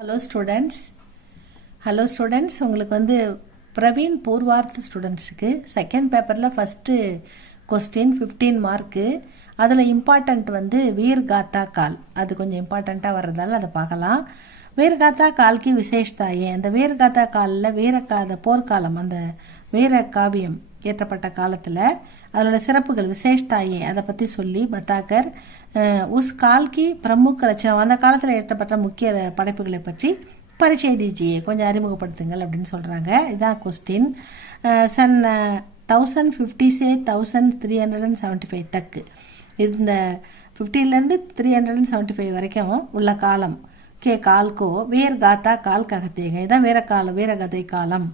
Hello students உங்களுக்கு வந்து பிரவீன் பூர்வார்த் ஸ்டூடெண்ட்ஸுக்கு செகண்ட் பேப்பரில் ஃபஸ்ட்டு கொஸ்டின் 15 மார்க்கு. அதில் இம்பார்ட்டண்ட் வந்து வீர்காத்தா கால், அது கொஞ்சம் இம்பார்ட்டண்ட்டாக வர்றதால அதை பார்க்கலாம். வீர்காத்தா கால்க்கு விசேஷதா ஏன், அந்த வீர்காத்தா காலில் வீரக்காத போர்க்காலம், அந்த வீர காவியம் ஏற்றப்பட்ட காலத்தில் அதோட சிறப்புகள் விசேஷதா ஏன் அதை பற்றி சொல்லி பத்தாக்கர் உஸ் கால்கி பிரமுக ரச்சனை, அந்த காலத்தில் ஏற்றப்பட்ட முக்கிய படைப்புகளை பற்றி பரிச்சய தீஜியே, கொஞ்சம் அறிமுகப்படுத்துங்கள் அப்படின்னு சொல்கிறாங்க. இதுதான் கொஸ்டின். சன் 1050 से 1375 தக்கு, இந்த 50லேருந்து 375 வரைக்கும் உள்ள காலம் கே கால்கோ வீர்காத்தா கால் ககத்தேங்க. இதுதான் வீரகதை காலம்,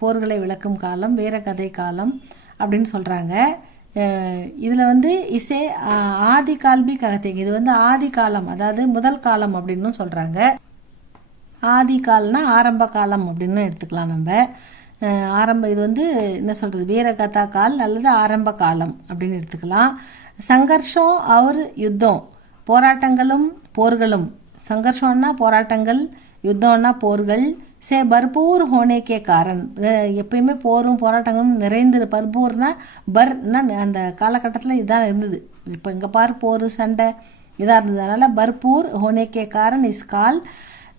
போர்களை விளக்கும் காலம், வீரகதை காலம் அப்படின்னு சொல்கிறாங்க. இதில் வந்து இசை ஆதி கால்பி ககத்தேங்க, இது வந்து ஆதி காலம், அதாவது முதல் காலம் அப்படின்னு சொல்கிறாங்க. ஆதி கால்னா ஆரம்ப காலம் அப்படின்னு எடுத்துக்கலாம் நம்ம. இது வந்து என்ன சொல்கிறது, வீரகதா கால் அல்லது ஆரம்ப காலம் அப்படின்னு எடுத்துக்கலாம். சங்கர்ஷம் அவர் யுத்தம், போராட்டங்களும் போர்களும், சங்கர்ஷம்னா போராட்டங்கள், யுத்தம்னா போர்கள், சே பர்பூர் ஹோனேக்கே காரன், எப்பயுமே போரும் போராட்டங்களும் நிறைந்து, பர்பூர்னா பர்னா அந்த காலகட்டத்தில் இதான் இருந்தது. இப்போ இங்கே பார் போர் சண்டை இதாக இருந்தது, அதனால் பர்பூர் ஹோனேக்கே காரன் இஸ் கால்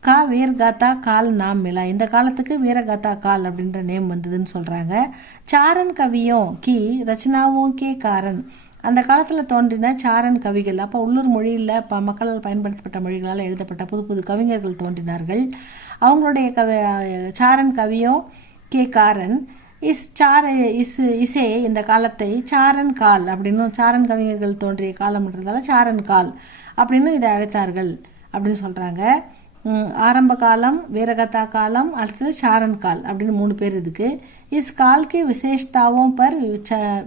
கா வீர்காத்தா கால் நாம் மிலா, இந்த காலத்துக்கு வீரகாத்தா கால் அப்படின்ற நேம் வந்ததுன்னு சொல்கிறாங்க. சாரன் கவியும் கி ரச்சனாவும் கே காரன், அந்த காலத்தில் தோன்றின சாரன் கவிகள், அப்போ உள்ளூர் மொழியில் மக்களால் பயன்படுத்தப்பட்ட மொழிகளால் எழுதப்பட்ட புது புது கவிஞர்கள் தோன்றினார்கள். அவங்களுடைய சாரன் கவியும் கே காரன் இசே இந்த காலத்தை சாரன் கால் அப்படின்னு, சாரன் கவிஞர்கள் தோன்றிய காலம்ன்றதால சாரன் கால் அப்படின்னு இதை அழைத்தார்கள் அப்படின்னு சொல்கிறாங்க. ஆரம்ப காலம், வீரகதா காலம், அடுத்தது சாரன் கால் அப்படின்னு 3 பேர் இதுக்கு. இஸ் கால்கே விசேஷதாவும் பர்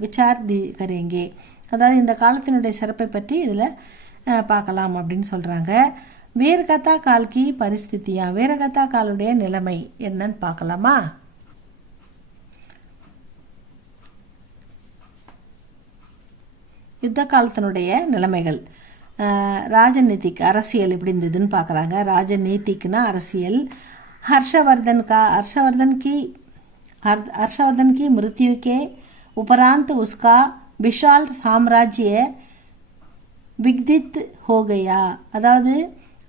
விசார் கரேங்கே, அதாவது இந்த காலத்தினுடைய சிறப்பை பற்றி இதில் பார்க்கலாம் அப்படின்னு சொல்கிறாங்க. வீரகதா கால்கி பரிஸ்தித்தியா, வீரகதா காலுடைய நிலைமை என்னன்னு பார்க்கலாமா? யுத்த காலத்தினுடைய நிலைமைகள். ராஜநீதிக் அரசியல் எப்படி இருந்ததுன்னு பார்க்குறாங்க. ராஜநீதிக்னா அரசியல். हर्षवर्धन की मृत्यु के उपरांत उसका विशाल साम्राज्य विघटित हो गया, அதாவது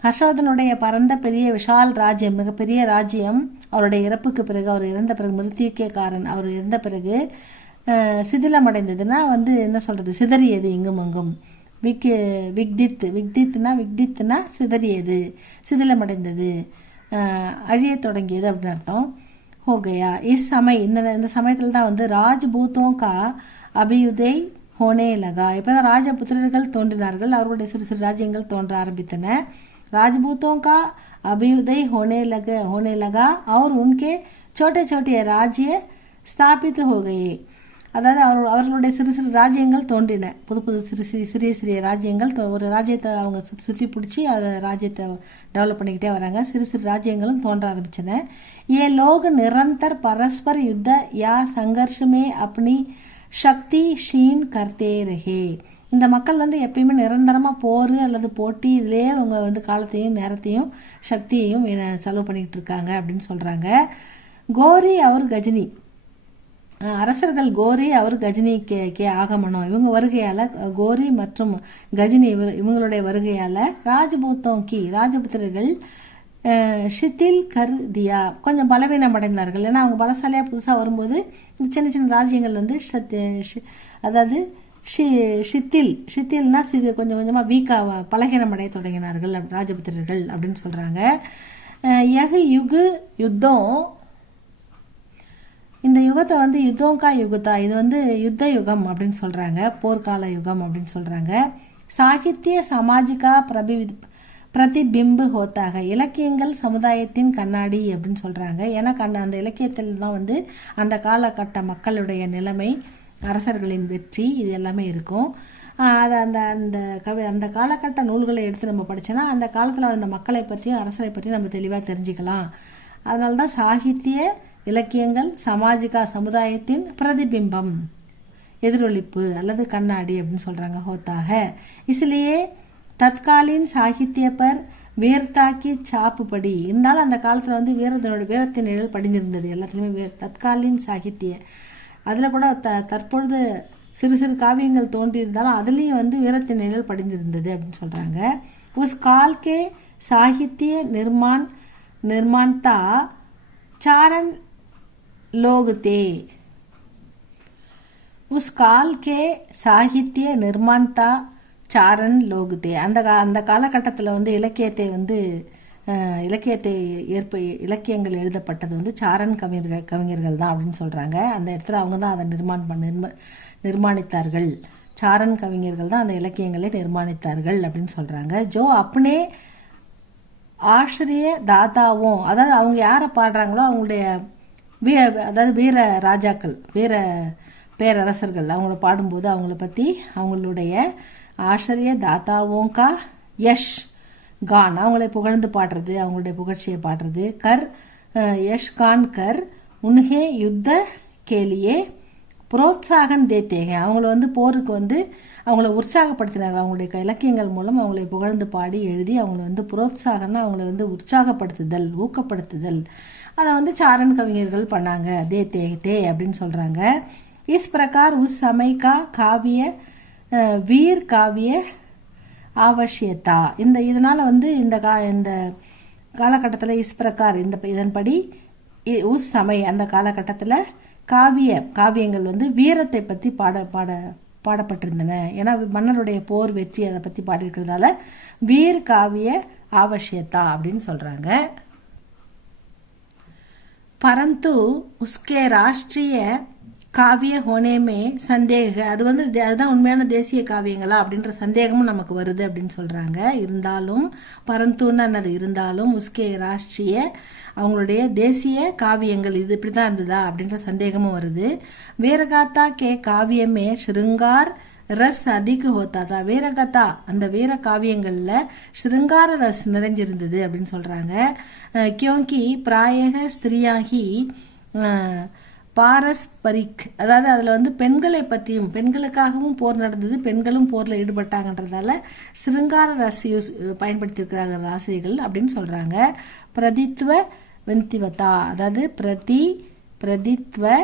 ஹர்ஷவர்தனுடைய பரந்த பெரிய விஷால் ராஜ்யம், மிகப்பெரிய ராஜ்யம் அவருடைய இறப்புக்கு பிறகு, அவர் இறந்த பிறகு, மிருத்யுக்கே காரன் அவர் இறந்த பிறகு சிதிலமடைந்ததுன்னா வந்து என்ன சொல்கிறது, சிதறியது இங்கும் அங்கும். விக்தித்னா சிதறியது, சிதிலமடைந்தது, அழிய தொடங்கியது அப்படின்னு அர்த்தம். ஹோகையா இஸ் சமய், இந்த சமயத்தில் தான் வந்து ராஜ்பூத்தோம் கா அபியுதய் ஹோனே லகா, இப்போ தான் ராஜபுத்திரர்கள் தோன்றினார்கள், அவர்களுடைய சிறு சிறு ராஜ்யங்கள் தோன்ற ஆரம்பித்தன. ராஜ்பூத்தோம் கா அபியுதய் ஹோனே லகா और उनके छोटे छोटे राज्य स्थापित हो गए, அதாவது அவர்களுடைய சிறு சிறு ராஜ்யங்கள் தோன்றின, புது புது சிறிய ராஜ்யங்கள், ஒரு ராஜ்யத்தை அவங்க சுற்றி பிடிச்சி அதை ராஜ்யத்தை டெவலப் பண்ணிக்கிட்டே வராங்க, சிறு சிறு ராஜ்யங்களும் தோன்ற ஆரம்பிச்சன. ஏ லோக நிரந்தர் பரஸ்பர யுத்த யா சங்கர்ஷமே அப்படி சக்தி ஷீன் கர்த்தே ரஹே, இந்த மக்கள் வந்து எப்பயுமே நிரந்தரமாக போர் அல்லது போட்டி இதிலே அவங்க வந்து காலத்தையும் நேரத்தையும் சக்தியையும் செலவு பண்ணிக்கிட்டு இருக்காங்க அப்படின்னு சொல்கிறாங்க. கோரி அவர் கஜினி, அரசர்கள் கோரி அவர் கஜினி கே ஆகமனம், இவங்க வருகையால், கோரி மற்றும் கஜினி இவங்களுடைய வருகையால் ராஜபுத்திரர்கள் ஷித்தில் கர் தியா, கொஞ்சம் பலவீனம் அடைந்தார்கள். ஏன்னா அவங்க பலசாலியாக புதுசாக வரும்போது இந்த சின்ன சின்ன ராஜ்யங்கள் வந்து அதாவது ஷித்தில்னா கொஞ்சம் கொஞ்சமாக வீக்காக பலகீனம் அடைய தொடங்கினார்கள் ராஜபுத்திரர்கள் அப்படின்னு சொல்கிறாங்க. யுத்தம், இந்த யுகத்தை வந்து யுத்தோங்கா யுகத்தா, இது வந்து யுத்த யுகம் அப்படின்னு சொல்கிறாங்க, போர்க்கால யுகம் அப்படின்னு சொல்கிறாங்க. சாகித்ய சமாஜிகா பிரதிபிம்பு ஹோத்தாக, இலக்கியங்கள் சமுதாயத்தின் கண்ணாடி அப்படின்னு சொல்கிறாங்க. ஏன்னா அந்த இலக்கியத்தில் தான் வந்து அந்த காலகட்ட மக்களுடைய நிலைமை, அரசர்களின் வெற்றி, இது எல்லாமே இருக்கும். அது அந்த காலகட்ட நூல்களை எடுத்து நம்ம படித்தோன்னா அந்த காலத்தில் வாழ்ந்த மக்களை பற்றியும் அரசரை பற்றியும் நம்ம தெளிவாக தெரிஞ்சுக்கலாம். அதனால தான் சாகித்ய இலக்கியங்கள் சமாஜிகா சமுதாயத்தின் பிரதிபிம்பம், எதிரொலிப்பு அல்லது கண்ணாடி அப்படின்னு சொல்கிறாங்க ஹோத்தாக. इसलिए தற்காலின் சாகித்ய பர் வீரத்தாக்கி சாப்பு படி இருந்தாலும் அந்த காலத்தில் வந்து வீரத்தின் நிழல் படிந்திருந்தது எல்லாத்துலேயுமே. தற்காலின் சாகித்ய அதில் கூட தற்பொழுது சிறு சிறு காவியங்கள் தோன்றியிருந்தாலும் அதுலேயும் வந்து வீரத்தின் நிழல் படிந்திருந்தது அப்படின்னு சொல்கிறாங்க. உஸ் கால் கே சாகித்ய நிர்மான்தா चारण लोग थे. उस काल के சாகித்ய நிர்மான்தா சாரன் லோகுதே. அந்த காலகட்டத்தில் வந்து இலக்கியங்கள் எழுதப்பட்டது வந்து சாரன் கவிஞர்கள் தான் அப்படின்னு சொல்கிறாங்க. அந்த இடத்துல அவங்க தான் அதை நிர்மாணித்தார்கள். சாரன் கவிஞர்கள் தான் அந்த இலக்கியங்களை நிர்மாணித்தார்கள் அப்படின்னு சொல்கிறாங்க. ஜோ அப்பனே ஆசிரிய தாதாவும், அதாவது அவங்க யாரை பாடுறாங்களோ அவங்களுடைய அதாவது வீர ராஜாக்கள், வீர பேரரசர்கள் அவங்கள பாடும்போது அவங்கள பற்றி அவங்களுடைய ஆசிரிய தாத்தாவும் கா யஷ் கான், அவங்களை புகழ்ந்து பாடுறது, அவங்களுடைய புகழ்ச்சியை பாடுறது. யஷ் கான் கர் உன்ஹே யுத்த கேலியே புரோத்சாகன் தேத்தேக, அவங்கள வந்து போருக்கு வந்து அவங்கள உற்சாகப்படுத்தினாங்க. அவங்களுடைய இலக்கியங்கள் மூலம் அவங்களை புகழ்ந்து பாடி எழுதி அவங்கள வந்து புரோத்சாகம்னா அவங்கள வந்து உற்சாகப்படுத்துதல், ஊக்கப்படுத்துதல், அதை வந்து சாரன் கவிஞர்கள் பண்ணாங்க. தே அப்படின்னு சொல்கிறாங்க. இஸ் பிரகார் உஸ் சமைக்கா காவிய வீர் காவிய ஆவசியத்தா. இதனால் வந்து இந்த காலகட்டத்தில் இஸ் பிரகார் இதன்படி உஸ் சமய அந்த காலகட்டத்தில் காவியங்கள் வந்து வீரத்தை பற்றி பாடப்பட்டிருந்தன. ஏன்னா மன்னருடைய போர் வெற்றி அதை பற்றி பாடியிருக்கிறதால வீர் காவிய ஆவசியத்தா அப்படின்னு சொல்கிறாங்க. பரந்து உஸ்கே ராஷ்ட்ரிய காவிய ஹோனேமே சந்தேக, அதுதான் உண்மையான தேசிய காவியங்களா அப்படின்ற சந்தேகமும் நமக்கு வருது அப்படின்னு சொல்கிறாங்க. இருந்தாலும் பரந்துன்னு இருந்தாலும் உஸ்கே ராஷ்ட்ரிய அவங்களுடைய தேசிய காவியங்கள் இது இப்படி தான் இருந்ததா அப்படின்ற சந்தேகமும் வருது. வீரகாத்தா கே காவியமே ஸ்ருங்கார் ரஸ் அதிக ஹோத்தாதா. வீரகதா அந்த வீர காவியங்களில் ஸ்ருங்கார ரஸ் நிறைஞ்சிருந்தது அப்படின்னு சொல்கிறாங்க. கியோங்கி பிராயக ஸ்திரியாகி பாரஸ்பரிக், அதாவது அதில் வந்து பெண்களை பற்றியும் பெண்களுக்காகவும் போர் நடந்தது, பெண்களும் போரில் ஈடுபட்டாங்கன்றதால சிருங்கார ரஸ் பயன்படுத்தியிருக்கிறாங்க ஆசிரியர்கள் அப்படின்னு சொல்கிறாங்க. பிரதித்வ விந்திவதா, அதாவது பிரதித்வ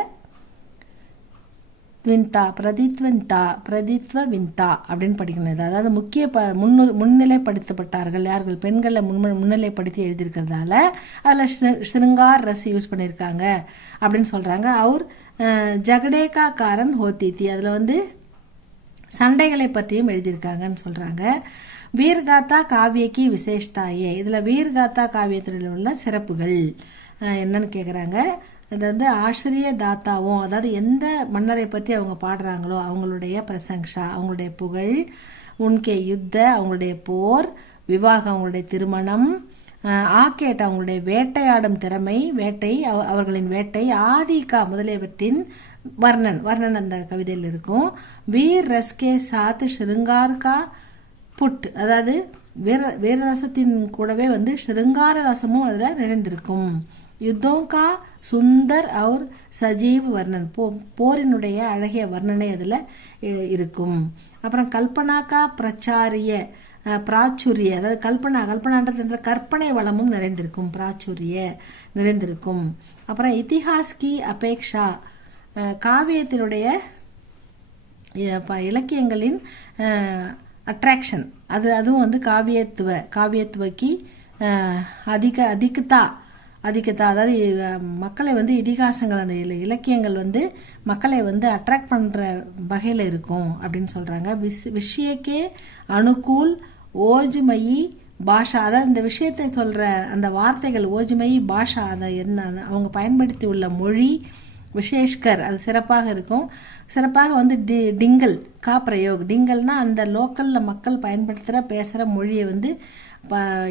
விந்தா அப்படின்னு படிக்கணும். அதாவது முன்னிலைப்படுத்தப்பட்டார்கள் யார்கள், பெண்களை முன்னிலைப்படுத்தி எழுதியிருக்கிறதால அதில் ஸ்ருங்கார் ரஸ் யூஸ் பண்ணியிருக்காங்க அப்படின்னு சொல்கிறாங்க. அவர் ஜகடேகா காரன் ஹோத்தித்தி, அதில் வந்து சண்டைகளை பற்றியும் எழுதியிருக்காங்கன்னு சொல்கிறாங்க. வீர்காத்தா காவியக்கி விசேஷ்தாயே, இதில் வீர்காத்தா காவியத்தில் உள்ள சிறப்புகள் என்னன்னு கேட்குறாங்க. அது வந்து ஆசிரிய தாத்தாவும், அதாவது எந்த மன்னரை பற்றி அவங்க பாடுறாங்களோ அவங்களுடைய பிரசங்ஷா அவங்களுடைய புகழ், உன்கே யுத்த அவங்களுடைய போர், விவாகம் அவங்களுடைய திருமணம், ஆக்கேட் அவங்களுடைய வேட்டையாடும் திறமை அவர்களின் வேட்டை, ஆதிகா முதலியவற்றின் வர்ணன் அந்த கவிதையில் இருக்கும். வீர் ரஸ்கே சாத் ஸ்ருங்கார்கா புட், அதாவது வீரரசத்தின் கூடவே வந்து ஸ்ருங்கார ரசமும் அதில் நிறைந்திருக்கும். யுத்தோங்கா சுந்தர் அவர் சஜீவ் வர்ணன், போரினுடைய அழகிய வர்ணனை அதில் இருக்கும். அப்புறம் கல்பனாக்கா பிராச்சுரிய, அதாவது கல்பனான்றது கற்பனை வளமும் நிறைந்திருக்கும், பிராச்சுரிய நிறைந்திருக்கும். அப்புறம் இதிஹாஸ்கி அபேக்ஷா, காவியத்தினுடைய இலக்கியங்களின் அட்ராக்ஷன் அதுவும் வந்து காவியத்துவக்கு அதிகத்தா, அதாவது மக்களை வந்து இதிகாசங்கள் அந்த இலக்கியங்கள் வந்து மக்களை வந்து அட்ராக்ட் பண்ணுற வகையில் இருக்கும் அப்படின்னு சொல்கிறாங்க. விஷயக்கே அனுகூல் ஓஜுமயி பாஷா, அதாவது இந்த விஷயத்தை சொல்கிற அந்த வார்த்தைகள் ஓஜுமயி பாஷா, அதை அவங்க பயன்படுத்தி உள்ள மொழி விசேஷ்கர் அது சிறப்பாக இருக்கும். சிறப்பாக வந்து டிங்கல் கா பிரயோக், டிங்கல்னா அந்த லோக்கலில் மக்கள் பயன்படுத்துகிற பேசுகிற மொழியை வந்து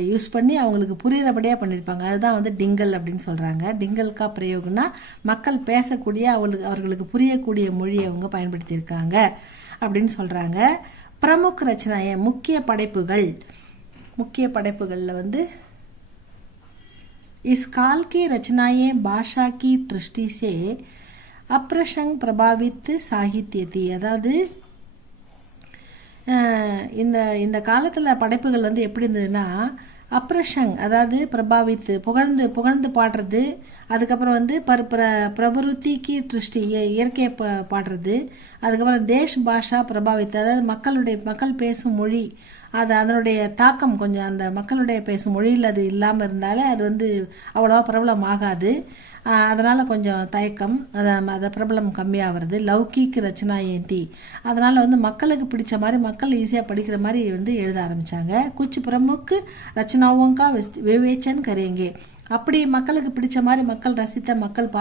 யூஸ் பண்ணி அவங்களுக்கு புரிகிறபடியாக பண்ணியிருப்பாங்க. அதுதான் வந்து டிங்கல் அப்படின்னு சொல்கிறாங்க. டிங்கல் கா பிரயோகம்னா மக்கள் பேசக்கூடிய அவர்களுக்கு புரியக்கூடிய மொழியை அவங்க பயன்படுத்தியிருக்காங்க அப்படின்னு சொல்கிறாங்க. பிரமுக் ரச்சனைய முக்கிய படைப்புகளில் வந்து इस काल की रचनाएं भाषा की दृष्टि से अप्रसंग प्रभावित साहित्य थी, அதாவது இந்த இந்த காலத்தில் படைப்புகள் வந்து எப்படி இருந்ததுன்னா அப்ரஷங், அதாவது பிரபாவித்து புகழ்ந்து புகழ்ந்து பாடுறது, அதுக்கப்புறம் வந்து பிரபுருத்திக்கு திருஷ்டி இயற்கையை பாடுறது, அதுக்கப்புறம் தேஷ் பாஷா பிரபாவித்து, அதாவது மக்கள் பேசும் மொழி அது அதனுடைய தாக்கம் கொஞ்சம் அந்த மக்களுடைய பேசும் மொழியில் அது இல்லாமல் இருந்தாலே அது வந்து அவ்வளோவா பிரபலம் ஆகாது. அதனால் கொஞ்சம் தயக்கம், அதை பிரபலம் கம்மியாகிறது. லௌகிக் ரச்சனா ஏந்தி, அதனால் வந்து மக்களுக்கு பிடிச்ச மாதிரி மக்கள் ஈஸியாக படிக்கிற மாதிரி வந்து எழுத ஆரம்பித்தாங்க. குச் பிரமுக் ரச்சனாவோங்கா விவேச்சன் கரேங்கே, அப்படி மக்களுக்கு பிடிச்ச மாதிரி மக்கள் ரசித்த மக்களால்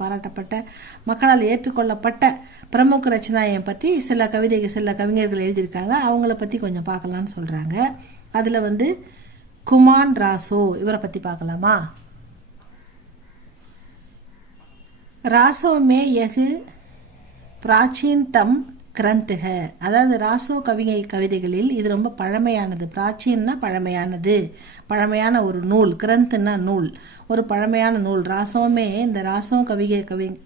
பாராட்டப்பட்ட மக்களால் ஏற்றுக்கொள்ளப்பட்ட பிரமுக ரச்சனாயை பற்றி சில கவிஞர்கள் எழுதியிருக்காங்க. அவங்கள பற்றி கொஞ்சம் பார்க்கலான்னு சொல்கிறாங்க. அதில் வந்து குமான் ராசோ, இவரை பற்றி பார்க்கலாமா? ராசோ மே யகு பிராச்சீன்தம் கிரந்த்ஹ, அதாவது ராசோ கவிதைகளில் இது ரொம்ப பழமையானது. பிராச்சீன்னா பழமையானது, பழமையான ஒரு நூல். கிரந்த்னா நூல், ஒரு பழமையான நூல். ராசோமே இந்த ராசோ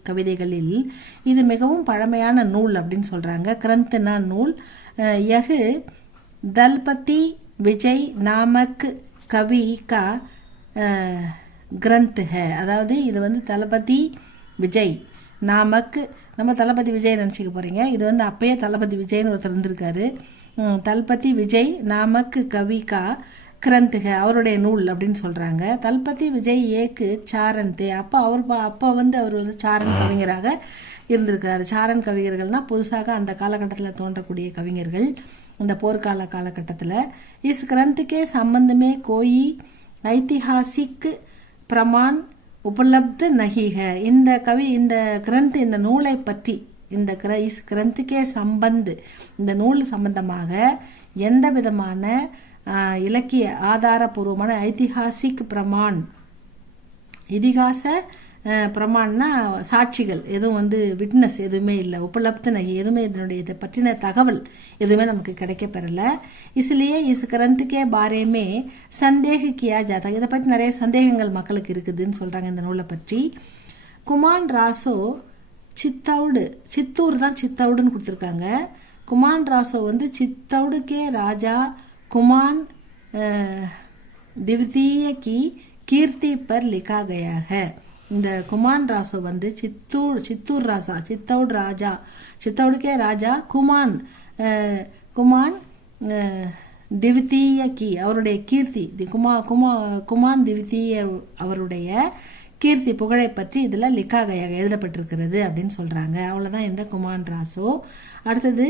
கவிதைகளில் இது மிகவும் பழமையான நூல் அப்படின்னு சொல்கிறாங்க. கிரந்த்னா நூல். யகு தல்பதி விஜய் நாமக் கவி கா கிரந்த்ஹ, அதாவது இது வந்து தளபதி விஜய் நாமக்கு, நம்ம தளபதி விஜய் நினச்சிக்க போகிறீங்க, இது வந்து அப்பயே தளபதி விஜய்னு ஒருத்தர் இருந்திருக்காரு. தளபதி விஜய் நாமக்கு கவிகா கிரந்த்ஹ, அவருடைய நூல் அப்படின்னு சொல்கிறாங்க. தளபதி விஜய் ஏக்கு சாரன் தே, அப்போ வந்து அவர் ஒரு சாரன் கவிஞராக இருந்திருக்கிறாரு. சாரன் கவிஞர்கள்னால் புதுசாக அந்த காலகட்டத்தில் தோன்றக்கூடிய கவிஞர்கள், இந்த போர்க்கால காலகட்டத்தில். இஸ் கிரந்த்கே சம்பந்தமே கோயி ஐதிஹாசிக் பிரமான் உபலப்த நஹிஹ, இந்த கிரந்த், இந்த நூலை பற்றி, இந்த கிரந்த்கே சம்பந்த், இந்த நூல் சம்பந்தமாக எந்த விதமான இலக்கிய ஆதாரபூர்வமான ஐதிஹாசிக் பிரமான், இதிகாச பிரமான்னா சாட்சிகள் எதுவும் வந்து விட்னஸ் எதுவுமே இல்லை. உபலப்த நகி, எதுவுமே இதை பற்றின தகவல் எதுவுமே நமக்கு கிடைக்கப்பெறல. इसलिए इस ग्रंथ के बारे में संदेह किया जाता है, இதை பற்றி நிறைய சந்தேகங்கள் மக்களுக்கு இருக்குதுன்னு சொல்கிறாங்க இந்த நூலை பற்றி. குமான் ராசோ சித்தூர் தான் சித்தவுடுன்னு கொடுத்துருக்காங்க. குமான் ராசோ வந்து சித்தவுடுக்கே ராஜா குமான் द्वितीय की कीर्ति पर लिखा गया है. இந்த குமான் ராசோ வந்து சித்தவுட் ராஜா, சித்தவுடுக்கே ராஜா குமான் திவித்தீய கி, அவருடைய கீர்த்தி, குமான் திவித்தீய அவருடைய கீர்த்தி புகழை பற்றி இதில் லிக்காகையாக எழுதப்பட்டிருக்கிறது அப்படின்னு சொல்கிறாங்க. அவ்வளோதான் இந்த குமான் ராசோ. அடுத்தது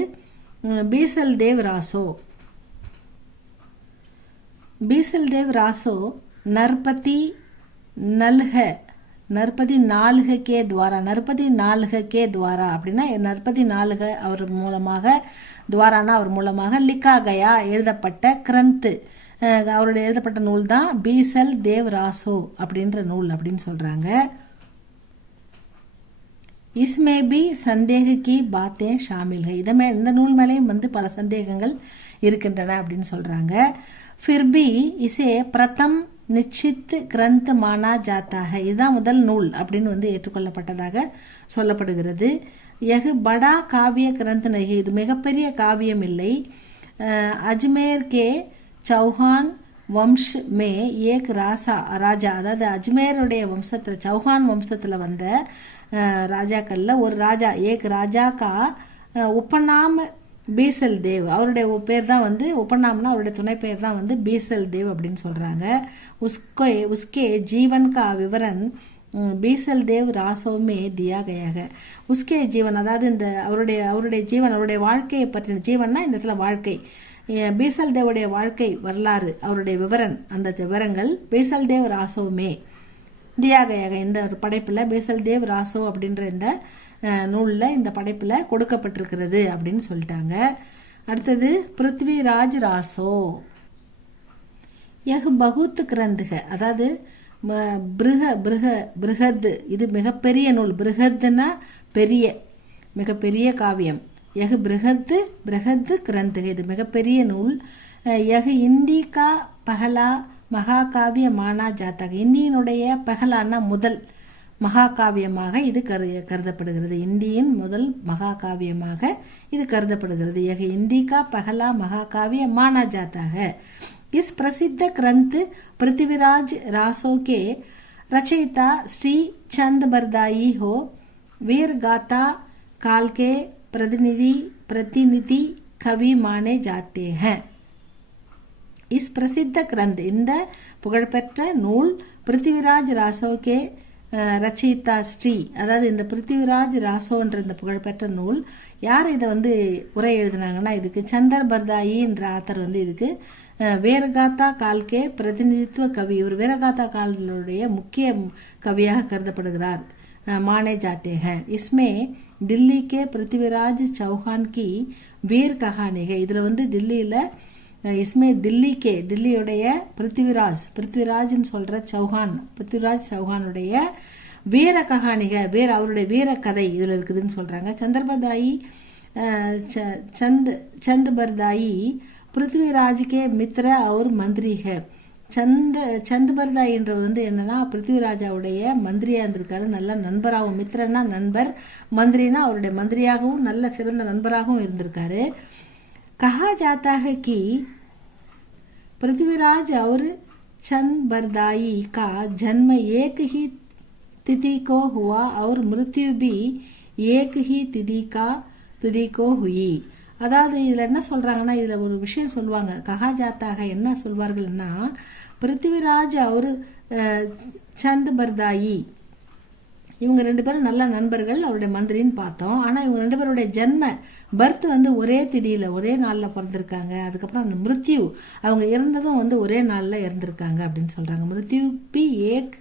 பீசல் தேவ் ராசோ. बीसल देव रासो नरपति नाल्ह के द्वारा அப்படின்னா நர்பதி நால்க அவர் மூலமாக லிக்கா கயா எழுதப்பட்ட கிரந்த், அவருடைய எழுதப்பட்ட நூல் தான் பீசல் தேவ் ராசோ அப்படின்ற நூல் அப்படின்னு சொல்றாங்க. इसमें भी संदेह की बातें शामिल है, இந்த நூல் மேலேயும் வந்து பல சந்தேகங்கள் இருக்கின்றன அப்படின்னு சொல்றாங்க. फिर भी इसे प्रथम நிச்சித் கிரந்த் மானா ஜாத்தா ஹை, இதுதான் முதல் நூல் அப்படின்னு வந்து ஏற்றுக்கொள்ளப்பட்டதாக சொல்லப்படுகிறது. யகு படா காவிய கிரந்த் நகி, இது மிகப்பெரிய காவியம் இல்லை. அஜ்மேர் கே சௌஹான் வம்ஷ் மே ஏக் ராஜா, அதாவது அஜ்மேருடைய வம்சத்தில், சௌஹான் வம்சத்தில் வந்த ராஜாக்களில் ஒரு ராஜா, ஏக் ராஜா கா உப்பநாம் பீசல் தேவ், அவருடைய பேர் தான் வந்து உபநாம்னா அவருடைய துணை பேர் தான் வந்து பீசல் தேவ் அப்படின்னு சொல்கிறாங்க. உஸ்கே ஜீவன் கா விவரன் பீசல் தேவ் ராசோமே தியா கயாக. உஸ்கே ஜீவன், அதாவது இந்த அவருடைய ஜீவன், அவருடைய வாழ்க்கையை பற்றின, ஜீவன்னா இந்த இடத்துல வாழ்க்கை, பீசல் தேவுடைய வாழ்க்கை வரலாறு, அவருடைய விவரன், அந்த விவரங்கள் பீசல் தேவ் ராசோமே தியா கயாக, இந்த ஒரு படைப்பில் பீசல் தேவ் ராசோ அப்படின்ற இந்த நூலில், இந்த படைப்பில் கொடுக்கப்பட்டிருக்கிறது அப்படின்னு சொல்லிட்டாங்க. அடுத்தது பிருத்விராஜ் ராசோ. யஹ் பகுத் கிரந்த்ஹ, அதாவது பிருஹத், இது மிகப்பெரிய நூல். பிருஹத்னா பெரிய, மிகப்பெரிய காவியம். யஹ் பிருஹத் கிரந்த்ஹ, இது மிகப்பெரிய நூல். யஹ் இந்தி கா பஹலா மகாகாவிய மானா ஜாத்தக, இந்தியினுடைய பஹலான்னா மகாகாவியமாக இது கருதப்படுகிறது. இந்தியின் முதல் மகாகாவியமாக இது கருதப்படுகிறது. यह हिंदी का पहला महाकाव्य माना जाता है. इस प्रसिद्ध ग्रंथ पृथ्वीराज रासो के रचयिता श्री चंद बरदाई हो वीर गाथा काल के प्रतिनिधि कवि माने जाते हैं. इस प्रसिद्ध ग्रंथ இந்த புகழ்பெற்ற நூல் பிருத்திவிராஜ் ராசோகே ரச்சயிதா ஸ்ரீ, அதாவது இந்த பிருத்திவிராஜ் ராசோன்ற இந்த புகழ்பெற்ற நூல் யார் இதை வந்து உரை எழுதினாங்கன்னா இதுக்கு சந்தர் பர்தாயி என்ற ஆத்தர் வந்து இதுக்கு வீரகாத்தா கால்கே பிரதிநிதித்துவ கவி, ஒரு வீரகாத்தா காலுடைய முக்கிய கவியாக கருதப்படுகிறார். माने जाते हैं. इसमें दिल्ली के पृथ्वीराज चौहान की वीर कहानी है. இதில் வந்து दिल्लीல इसमें दिल्ली के दिल्लीயுடைய பிருத்திவிராஜ்னு சொல்கிற பிருத்திவிராஜ் சௌஹானுடைய வீர கஹானிக, அவருடைய வீர கதை இதில் இருக்குதுன்னு சொல்கிறாங்க. சந்திரபர்தாயி चंद बरदाई पृथ्वीराज के मित्र और मंत्री है. சந்தபர்தாய் என்றவர் வந்து என்னன்னா பிருத்திவிராஜாவுடைய மந்திரியா இருந்திருக்காரு, நல்ல நண்பராகவும், மித்திரன்னா நண்பர், மந்திரினா அவருடைய மந்திரியாகவும் நல்ல சிறந்த நண்பராகவும் இருந்திருக்காரு. कहा जाता है कि पृथ्वीराज और चंदबरदाई का जन्म एक ही तिथि को हुआ और मृत्यु भी एक ही तिथि को हुई. அதாவது இதில் என்ன சொல்கிறாங்கன்னா, இதில் ஒரு விஷயம் சொல்லுவாங்க. கஹாஜாத்தாக என்ன சொல்வார்கள்னா, பிருத்திவிராஜ் அவர் சந்தபர்தாயி இவங்க ரெண்டு பேரும் நல்ல நண்பர்கள், அவருடைய மந்திரின்னு பார்த்தோம். ஆனால் இவங்க ரெண்டு பேருடைய பர்த் வந்து ஒரே திதியில் ஒரே நாளில் பிறந்திருக்காங்க. அதுக்கப்புறம் அந்த மிருத்யு அவங்க இறந்ததும் வந்து ஒரே நாளில் இறந்துருக்காங்க அப்படின்னு சொல்கிறாங்க. மிருத்யு பி ஏக்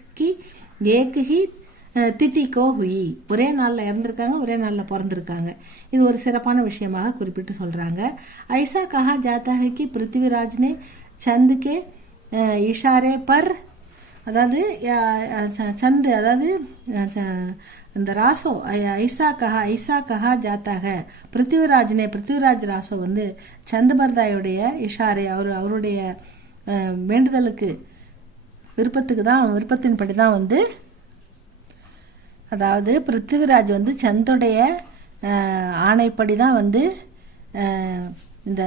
திதிக்கோ ஹுயி, ஒரே நாளில் இறந்துருக்காங்க, ஒரே நாளில் பிறந்திருக்காங்க. இது ஒரு சிறப்பான விஷயமாக குறிப்பிட்டு சொல்கிறாங்க. ஐசா கஹா ஜாத்தா ஹை கி பிருத்திவிராஜ் நே சந்த் கே இஷாரே பர், அதாவது சந்து அதாவது இந்த ராசோ ஐசா கஹா ஜாத்தாக பிருத்திவிராஜ் ராசோ வந்து சந்தபர்தாயுடைய இஷாரே அவருடைய வேண்டுதலுக்கு விருப்பத்தின்படி தான் வந்து, அதாவது பிருத்திவிராஜ் வந்து சந்துடைய ஆணைப்படி தான் வந்து இந்த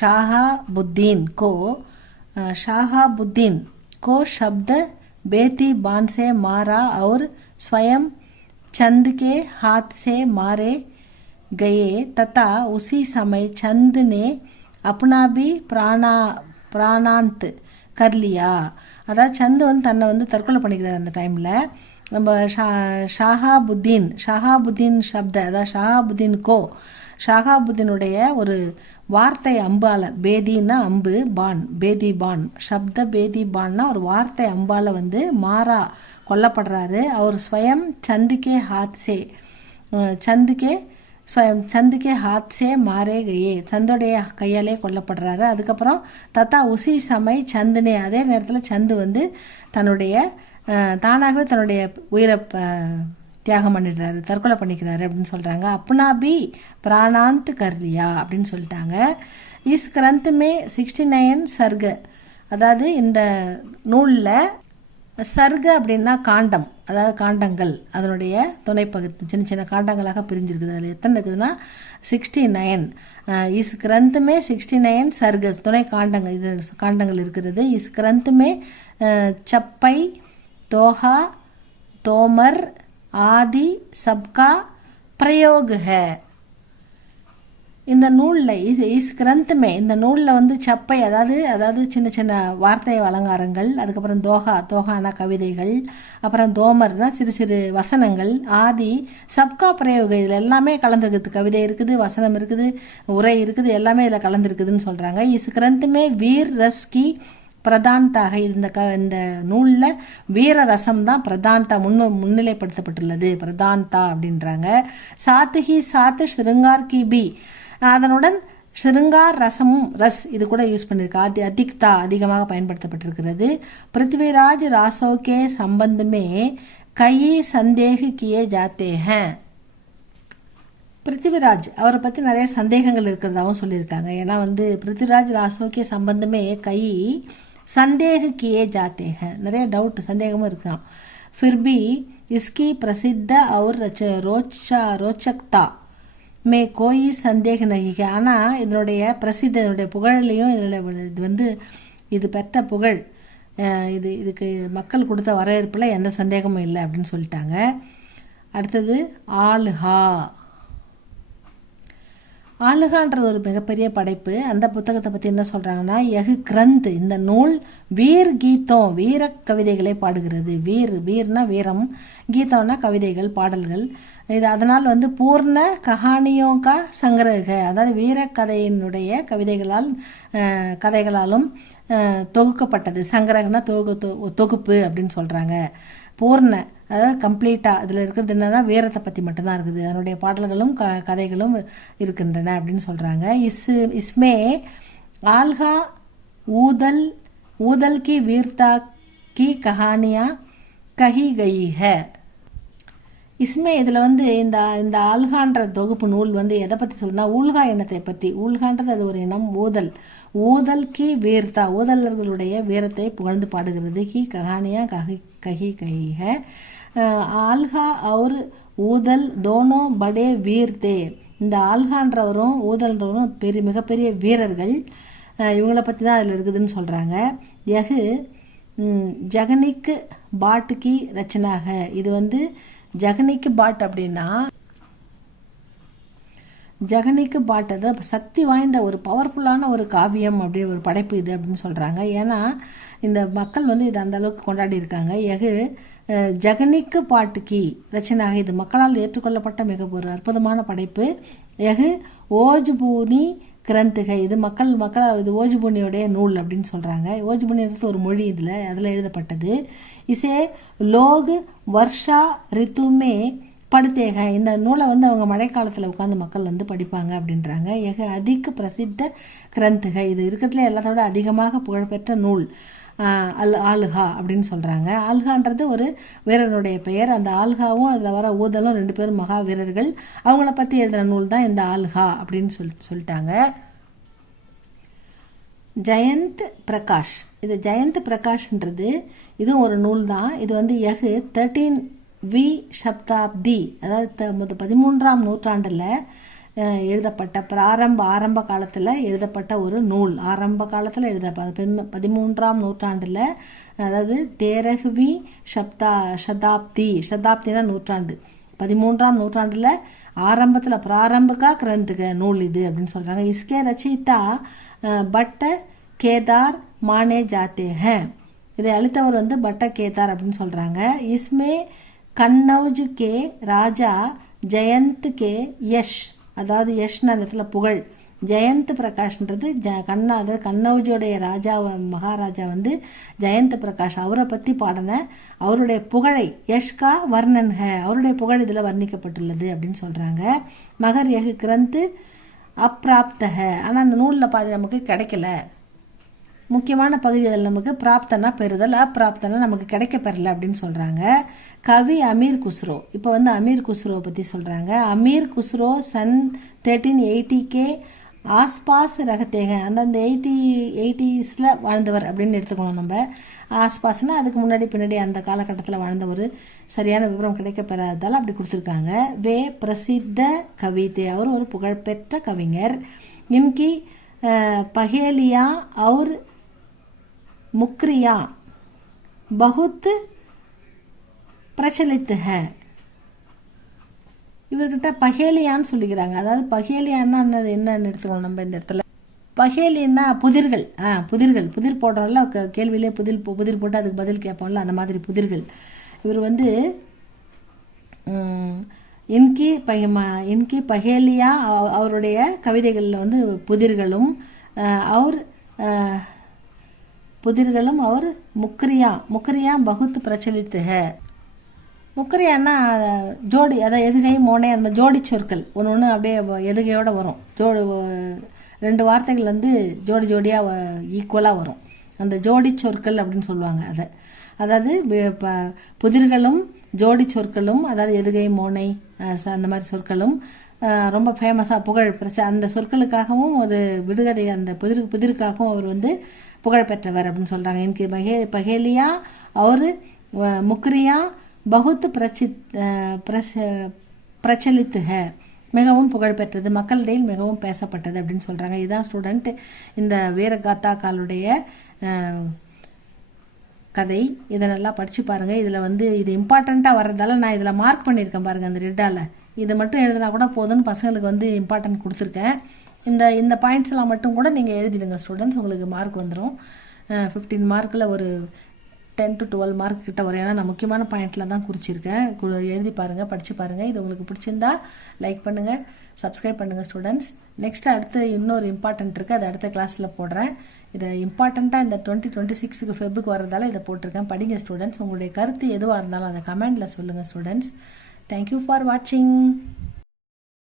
ஷாஹாபுத்தீன் को शब्द बेती बाण से मारा और स्वयं चंद के हाथ से मारे गए तथा उसी समय चंद ने अपना भी प्राणांत कर लिया. அதாவது சந்து வந்து தன்னை வந்து தற்கொலை பண்ணிக்கிறார். அந்த டைமில் நம்ம ஷாஹாபுத்தீன் சப்த, அதாவது ஷாஹாபுத்தீனுடைய ஒரு வார்த்தை அம்பால, பேதின்னா அம்பு, பேதி பான் சப்த பேதி பான்னா ஒரு வார்த்தை அம்பால வந்து மாறா கொல்லப்படுறாரு. அவர் ஸ்வயம் சந்துக்கே ஹாத் சே மாரே கயே, சந்தோடைய கையாலே கொல்லப்படுறாரு. அதுக்கப்புறம் தத்தா உசி சமய் சந்துனே, அதே நேரத்தில் சந்து வந்து தானாகவே தன்னுடைய உயிரை தியாகம் பண்ணிடுறாரு, தற்கொலை பண்ணிக்கிறாரு அப்படின்னு சொல்கிறாங்க. அப்னா பி பிராணாந்த் கர்லியா அப்படின்னு சொல்லிட்டாங்க. இஸ் கிரந்த்மே 69 சர்க, அதாவது இந்த நூலில் சர்க அப்படின்னா காண்டம், அதாவது காண்டங்கள், அதனுடைய துணைப்பகுதி சின்ன சின்ன காண்டங்களாக பிரிஞ்சிருக்குது. அதில் எத்தனை இருக்குதுன்னா 69. இஸ் கிரந்த்மே 69 சர்கஸ், துணை காண்டங்கள், இது காண்டங்கள் இருக்கிறது. இஸ் கிரந்த்மே சப்பை தோஹா தோமர் ஆதி சப்கா பிரயோக் ஹை. இந்த நூலில் இந்த நூலில் வந்து சப்பை அதாவது சின்ன சின்ன வார்த்தை அலங்காரங்கள், அதுக்கப்புறம் தோகானா கவிதைகள், அப்புறம் தோமர்னா சிறு சிறு வசனங்கள், ஆதி சப்கா பிரயோக, இதில் எல்லாமே கலந்துருக்குது. கவிதை இருக்குது, வசனம் இருக்குது, உரை இருக்குது, எல்லாமே இதில் கலந்துருக்குதுன்னு சொல்கிறாங்க. இஸ் கிரந்த்மே வீர் ரஸ் கி பிரதான்தாக, இந்த நூலில் வீர ரசம் தான் பிரதான்தா முன்னிலைப்படுத்தப்பட்டுள்ளது, பிரதான்தா அப்படின்றாங்க. சாத்து ஸ்ருங்கார் கி பி, அதனுடன் ஸ்ருங்கார் ரசமும் இது கூட யூஸ் பண்ணியிருக்கு. அதிக்தா அதிகமாக பயன்படுத்தப்பட்டிருக்கிறது. பிருத்திவிராஜ் ராசோகே சம்பந்தமே கயி சந்தேக கியே ஜாத்தே ஹேன். பிருத்திவிராஜ் அவரை பற்றி நிறைய சந்தேகங்கள் இருக்கிறதாகவும் சொல்லியிருக்காங்க. ஏன்னா வந்து பிருத்திவிராஜ் ராசோகே சம்பந்தமே संदेह किए जाते हैं, நிறைய டவுட் சந்தேகமும் இருக்கான். फिर भी इसकी प्रसिद्ध और रोचकता में कोई संदेह नहीं है. ஆனால் இதனுடைய பிரசித்த, இதனுடைய புகழ்லையும் இது இது பெற்ற புகழ், இதுக்கு மக்கள் கொடுத்த வரவேற்பில் எந்த சந்தேகமும் இல்லை அப்படின்னு சொல்லிட்டாங்க. அடுத்தது ஆல்ஹா. ஆலுகான்றது ஒரு மிகப்பெரிய படைப்பு. அந்த புத்தகத்தை பற்றி என்ன சொல்கிறாங்கன்னா, யஹ் கிரந்த், இந்த நூல் வீர் கீதம், வீர கவிதைகளை பாடுகிறது. வீர்னா வீரம், கீதம்னா கவிதைகள், பாடல்கள். இது அதனால் பூர்ண கஹானியோம் கா சங்கிரக, அதாவது வீர கதையினுடைய கதைகளாலும் தொகுக்கப்பட்டது. சங்கிரகனா தொகுப்பு அப்படின்னு சொல்கிறாங்க. பூர்ண அதாவது கம்ப்ளீட்டாக இதில் இருக்கிறது என்னென்னா வீரத்தை பற்றி மட்டும்தான் இருக்குது. அதனுடைய பாடல்களும் கதைகளும் இருக்கின்றன அப்படின்னு சொல்கிறாங்க. இஸ்மே ஆல்ஹா ஊதல் கி வீர்தா கி கஹானியா கஹி கயி ஹை. இஸ்மே இதில் இந்த ஆல்ஹான்ற தொகுப்பு நூல் எதை பற்றி சொல்லுன்னா, ஊல்கா இனத்தை பற்றி. ஊல்கான்றது அது ஒரு இனம். ஊதல் கி வீர்தா, ஊதலர்களுடைய வீரத்தை புகழ்ந்து பாடுகிறது. கி கஹானியா கஹி கஹி ஹை. ஆல்ஹா और ஊதல் தோனோ படே வீர் தே. இந்த ஆல்ஹான்றவரும் ஊதல்ன்றவரும் மிகப்பெரிய வீரர்கள். இவங்களை பற்றி தான் அதில் இருக்குதுன்னு சொல்கிறாங்க. யஹு ஜகனிக்கு பாட் கி ரச்சனாக. இது ஜகனிக்கு பாட் அப்படின்னா, ஜகனிக்கு பாட் அது சக்தி வாய்ந்த ஒரு பவர்ஃபுல்லான ஒரு காவியம் அப்படி ஒரு படைப்பு இது அப்படின்னு சொல்கிறாங்க. ஏன்னா இந்த மக்கள் இதை அந்த அளவுக்கு கொண்டாடி இருக்காங்க. யகு ஜகனிக்கு பாட்டுக்கி ரச்சனாக, இது மக்களால் ஏற்றுக்கொள்ளப்பட்ட மிக ஒரு அற்புதமான படைப்பு. யகு ஓஜ்பூனி கிரந்துகை, இது இது ஓஜ்பூனியோடைய நூல் அப்படின்னு சொல்கிறாங்க. ஓஜ்பூனின்றது ஒரு மொழி, அதில் எழுதப்பட்டது. இசே லோக் வர்ஷா ரித்துமே படுத்தேக, இந்த நூலை அவங்க மழைக்காலத்தில் உட்காந்து மக்கள் படிப்பாங்க அப்படின்றாங்க. எக அதிக பிரசித்த கிரந்துகை, இது இருக்கிறதுல எல்லாத்தோட அதிகமாக புகழ்பெற்ற நூல் ஆல்ஹா அப்படின்னு சொல்கிறாங்க. ஆல்ஹான்றது ஒரு வீரனுடைய பெயர். அந்த ஆல்ஹாவும் அதில் வர ஊதலும் 2 பேரும் மகா வீரர்கள். அவங்கள பற்றி எழுதுகிற நூல் தான் இந்த ஆல்ஹா அப்படின்னு சொல்லிட்டாங்க. ஜெயந்த் பிரகாஷ், இது ஜெயந்த் பிரகாஷ்ன்றது இதுவும் ஒரு நூல் தான். இது யகு 13வி சப்தாப்தி, அதாவது 13ஆம் நூற்றாண்டில் எழுதப்பட்ட ஆரம்ப காலத்தில் எழுதப்பட்ட ஒரு நூல். ஆரம்ப காலத்தில் 13ஆம் நூற்றாண்டில், அதாவது 13வி சதாப்தினா நூற்றாண்டு, 13ஆம் நூற்றாண்டில் ஆரம்பத்தில் பிராரம்பிகா கிரந்துக நூல் இது அப்படின்னு சொல்கிறாங்க. இஸ்கே ரச்சிதா பட்ட கேதார் மானே ஜாத்தே ஹே, இதை அளித்தவர் பட்ட கேதார் அப்படின்னு சொல்கிறாங்க. இஸ்மே கன்னௌஜ் கே ராஜா ஜெயந்த் கே யஷ், அதாவது யஷ்னா அந்த இடத்துல புகழ். ஜெயந்த் பிரகாஷ்ன்றது அதாவது கன்னௌஜோடைய மகாராஜா ஜெயந்த் பிரகாஷ், அவரை பற்றி பாடின அவருடைய புகழை யஷ்கா வர்ணன் ஹே, அவருடைய புகழ் இதில் வர்ணிக்கப்பட்டுள்ளது அப்படின்னு சொல்கிறாங்க. மகர் யகு கிரந்த் அப்பிராப்த ஹே, ஆனால் அந்த நூலில் பாதி நமக்கு கிடைக்கல. முக்கியமான பகுதி அதில் நமக்கு பிராப்தனா பெறுதல், அப்பிராப்தனா நமக்கு கிடைக்க பெறல அப்படின்னு சொல்கிறாங்க. கவி அமீர் குஸ்ரோ, இப்போ அமீர் குஸ்ரோவை பற்றி சொல்கிறாங்க. அமீர் குஸ்ரோ சன் 1380 கே ஆஸ்பாஸ் ரகத்தேக, அந்த 80s வாழ்ந்தவர் அப்படின்னு எடுத்துக்கணும் நம்ம. ஆஸ்பாஸ்னா அதுக்கு முன்னாடி பின்னாடி அந்த காலகட்டத்தில் வாழ்ந்த ஒரு சரியான விவரம் கிடைக்க பெறாததால் அப்படி கொடுத்துருக்காங்க. வே பிரசித்த கவிதை, அவர் ஒரு புகழ்பெற்ற கவிஞர். இன்கி பஹேலியா और मुकरिया बहुत प्रचलित है. இவர்கிட்ட பஹேலியான்னு சொல்லிக்கிறாங்க. அதாவது பஹேலியான்னா என்னன்னு எடுத்துக்கணும் நம்ம இந்த இடத்துல. பஹேலின்னா புதிர்கள், புதிர் போடுறோம்ல, கேள்வியிலே புதிர் போட்டு அதுக்கு பதில் கேட்போம்ல, அந்த மாதிரி புதிர்கள். இவர் இன்கி பஹேலியா, அவருடைய கவிதைகளில் புதிர்களும் அவர் முக்கரியா பகுத் பிரச்சலித்து ஹே. முக்கரியான்னா ஜோடி, அதாவது எதுகை மோனை, அந்த ஜோடி சொற்கள் ஒன்று அப்படியே எதுகையோடு வரும். 2 வார்த்தைகள் ஜோடியாக ஈக்குவலாக வரும். அந்த ஜோடி சொற்கள் அப்படின்னு சொல்லுவாங்க. அதாவது புதிர்களும் ஜோடி சொற்களும், அதாவது எதுகை மோனை அந்த மாதிரி சொற்களும் ரொம்ப ஃபேமஸாக புகழ் அந்த சொற்களுக்காகவும் ஒரு விடுகதை அந்த புதிருக்காகவும் அவர் வந்து புகழ் பெற்றவர் அப்படின்னு சொல்கிறாங்க. எனக்கு பகேலியா और முக்ரியா பகுத் பிரச்சலித் है, மிகவும் புகழ்பெற்றது, மக்களிடையில் மிகவும் பேசப்பட்டது அப்படின்னு சொல்கிறாங்க. இதுதான் ஸ்டூடெண்ட் இந்த வீரகாத்தாக்களுடைய கதை. இதை நல்லா படித்து பாருங்கள். இதில் வந்து இது இம்பார்ட்டண்ட்டாக வர்றதால நான் இதில் மார்க் பண்ணியிருக்கேன் பாருங்கள் அந்த ரெட்டால். இது மட்டும் எழுதினா கூட போதும்னு பசங்களுக்கு வந்து இம்பார்ட்டன்ட் கொடுத்துருக்கேன். இந்த பாயிண்ட்ஸ்லாம் மட்டும் கூட நீங்கள் எழுதிடுங்க ஸ்டூடெண்ட்ஸ், உங்களுக்கு மார்க் வந்துடும். 15 மார்க்கில் ஒரு 10 to 12 மார்க் கிட்ட வரும். ஏன்னா நான் முக்கியமான பாயிண்டில் தான் குறிச்சிருக்கேன். எழுதி பாருங்கள், படித்து பாருங்கள். இது உங்களுக்கு பிடிச்சிருந்தா லைக் பண்ணுங்கள், சப்ஸ்கிரைப் பண்ணுங்கள் ஸ்டூடெண்ட்ஸ். நெக்ஸ்ட்டு அடுத்து இன்னொரு இம்பார்ட்டன்ட் இருக்குது, அது அடுத்த கிளாஸில் போடுறேன். இதை இம்பார்ட்டண்ட்டாக இந்த 2026 ஃபெப்ருக்கு வர்றதால இதை போட்டிருக்கேன். படிங்க ஸ்டூடெண்ட்ஸ். உங்களுடைய கருத்து எதுவாக இருந்தாலும் அதை கமெண்டில் சொல்லுங்கள் ஸ்டூடெண்ட்ஸ். தேங்க்யூ ஃபார் வாட்சிங்.